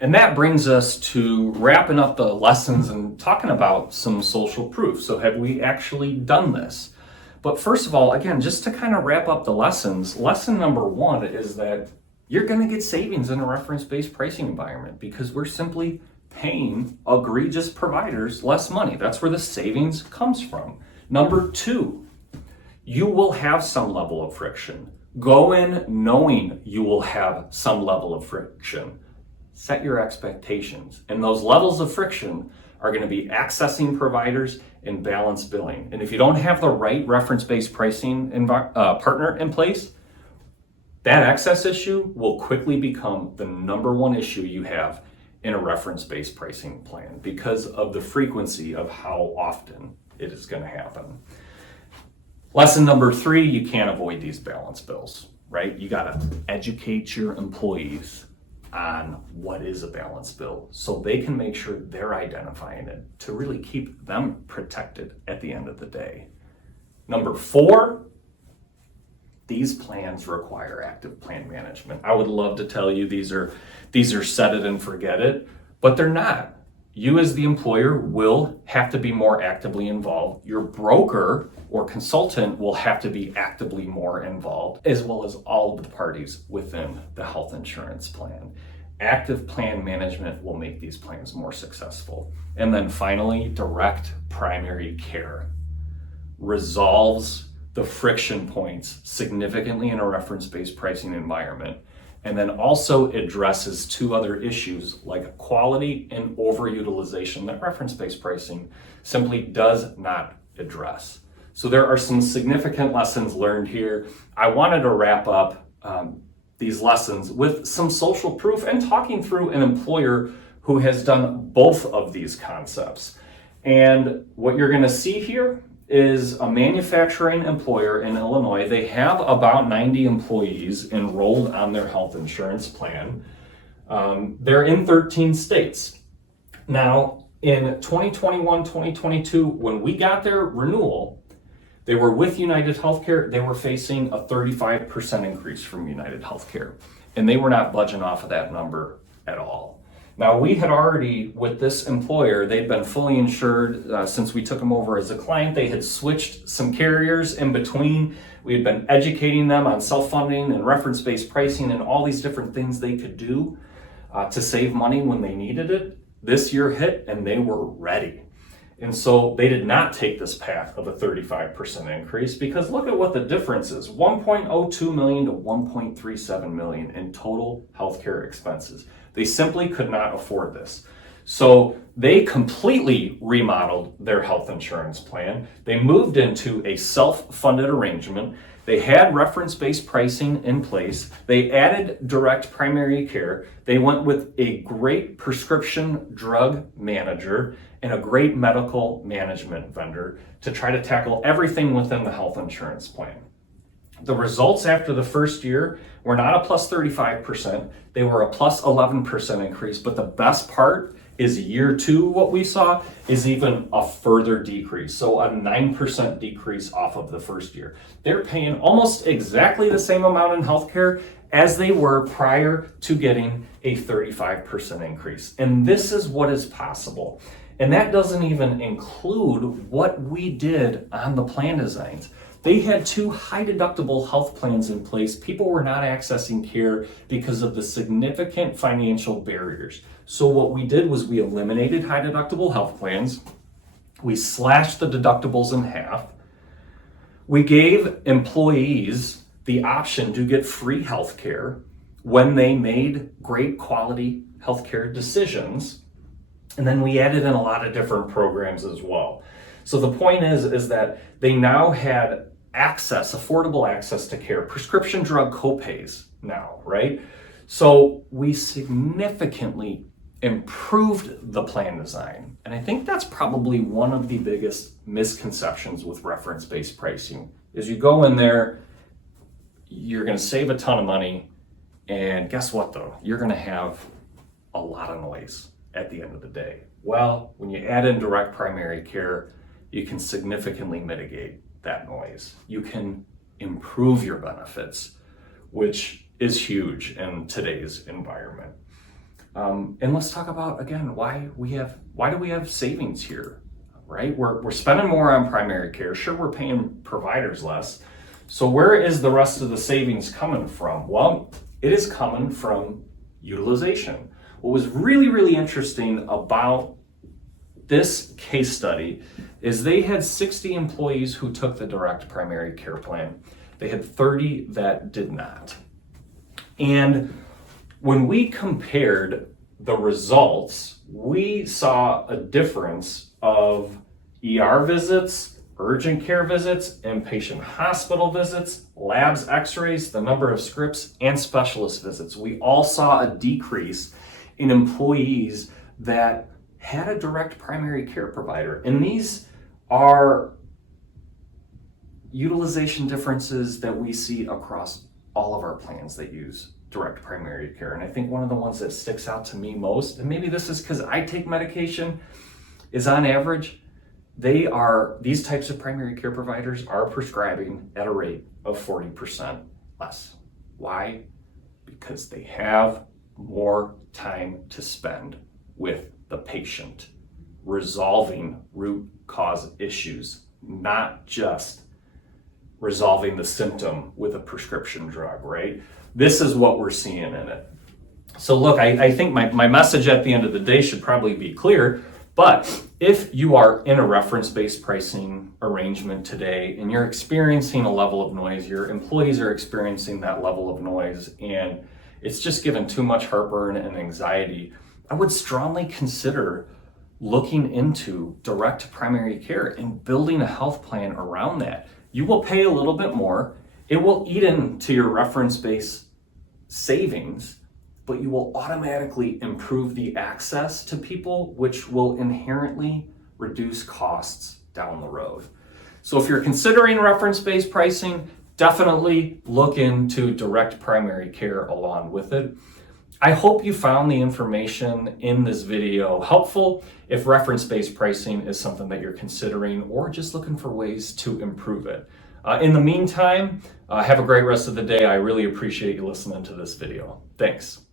And that brings us to wrapping up the lessons and talking about some social proof. So have we actually done this? But first of all, again, just to kind of wrap up the lessons, lesson number one is that you're going to get savings in a reference-based pricing environment because we're simply paying egregious providers less money. That's where the savings comes from. Number two, you will have some level of friction. Go in knowing you will have some level of friction. Set your expectations. And those levels of friction are going to be accessing providers and balance billing. And if you don't have the right reference-based pricing partner in place, that access issue will quickly become the number one issue you have in a reference-based pricing plan because of the frequency of how often it is going to happen. Lesson number three, you can't avoid these balance bills, right? You got to educate your employees on what is a balance bill so they can make sure they're identifying it to really keep them protected at the end of the day. Number four, these plans require active plan management. I would love to tell you these are set it and forget it, but they're not. You as the employer will have to be more actively involved. Your broker or consultant will have to be actively more involved, as well as all of the parties within the health insurance plan. Active plan management will make these plans more successful. And then finally, direct primary care resolves the friction points significantly in a reference-based pricing environment, and then also addresses two other issues like quality and overutilization that reference-based pricing simply does not address. So there are some significant lessons learned here. I wanted to wrap up these lessons with some social proof and talking through an employer who has done both of these concepts. And what you're going to see here is a manufacturing employer in Illinois. They have about 90 employees enrolled on their health insurance plan. They're in 13 states. Now, in 2021, 2022, when we got their renewal, they were with United Healthcare. They were facing a 35% increase from United Healthcare, and they were not budging off of that number at all. Now, we had already, with this employer, they'd been fully insured since we took them over as a client. They had switched some carriers in between. We had been educating them on self-funding and reference-based pricing and all these different things they could do to save money when they needed it. This year hit and they were ready. And so they did not take this path of a 35% increase because look at what the difference is, 1.02 million to 1.37 million in total healthcare expenses. They simply could not afford this. So they completely remodeled their health insurance plan. They moved into a self-funded arrangement. They had reference-based pricing in place. They added direct primary care. They went with a great prescription drug manager and a great medical management vendor to try to tackle everything within the health insurance plan. The results after the first year were not a plus 35%, they were a plus 11% increase, but the best part is year two, what we saw is even a further decrease. So a 9% decrease off of the first year. They're paying almost exactly the same amount in healthcare as they were prior to getting a 35% increase. And this is what is possible. And that doesn't even include what we did on the plan designs. They had two high deductible health plans in place. People were not accessing care because of the significant financial barriers. So what we did was we eliminated high deductible health plans. We slashed the deductibles in half. We gave employees the option to get free health care when they made great quality healthcare decisions. And then we added in a lot of different programs as well. So the point is that they now had access, affordable access to care, prescription drug copays now, right? So we significantly improved the plan design. And I think that's probably one of the biggest misconceptions with reference-based pricing is you go in there, you're going to save a ton of money, and guess what though? You're going to have a lot of noise at the end of the day. Well, when you add in direct primary care, you can significantly mitigate that noise. You can improve your benefits, which is huge in today's environment. And let's talk about, again, why do we have savings here, right? We're spending more on primary care. Sure, we're paying providers less. So where is the rest of the savings coming from? Well, it is coming from utilization. What was really, really interesting about this case study is they had 60 employees who took the direct primary care plan. They had 30 that did not. And when we compared the results, we saw a difference of ER visits, urgent care visits, inpatient hospital visits, labs, x-rays, the number of scripts, and specialist visits. We all saw a decrease in employees that had a direct primary care provider. And these are utilization differences that we see across all of our plans that use direct primary care. And I think one of the ones that sticks out to me most, and maybe this is because I take medication, is on average, these types of primary care providers are prescribing at a rate of 40% less. Why? Because they have more time to spend with the patient, resolving root cause issues, not just resolving the symptom with a prescription drug, right? This is what we're seeing in it. So look, I think my message at the end of the day should probably be clear, but if you are in a reference-based pricing arrangement today and you're experiencing a level of noise, your employees are experiencing that level of noise, and it's just given too much heartburn and anxiety, I would strongly consider looking into direct primary care and building a health plan around that. You will pay a little bit more. It will eat into your reference-based savings, but you will automatically improve the access to people, which will inherently reduce costs down the road. So if you're considering reference-based pricing, definitely look into direct primary care along with it. I hope you found the information in this video helpful if reference-based pricing is something that you're considering or just looking for ways to improve it. In the meantime, have a great rest of the day. I really appreciate you listening to this video. Thanks.